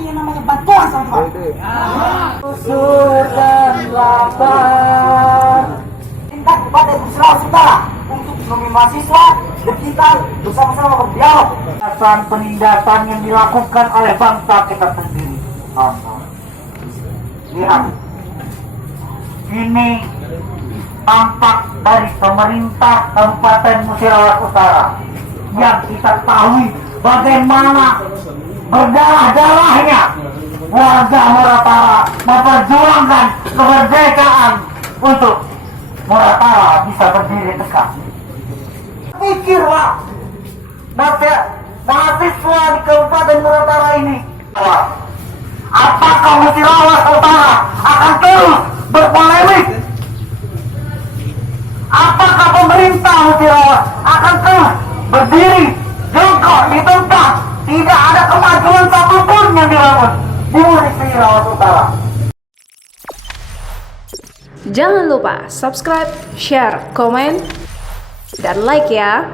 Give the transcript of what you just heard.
yang namanya bantuan sama Usul dan lapar. Minta kepada Ibu Saudara untuk menemui mahasiswa dan kita bersama-sama berdialog. Penindasan yang dilakukan oleh bangsa kita sendiri. Lihat, ini tampak dari pemerintah Kabupaten Musirawas Utara yang kita tahu bagaimana berdarah-darahnya warga Muratara memperjuangkan kemerdekaan untuk Muratara bisa berdiri tegak. Pikirlah, mahasiswa di Kabupaten Muratara ini, apakah Musirawas Utara akan terus berpolemik? Apakah pemerintah Musirawas akan terus berdiri jongkok di tempat, tidak ada kemajuan satupun yang dilakukan di Musirawas Utara? Jangan lupa subscribe, share, komen, dan like ya.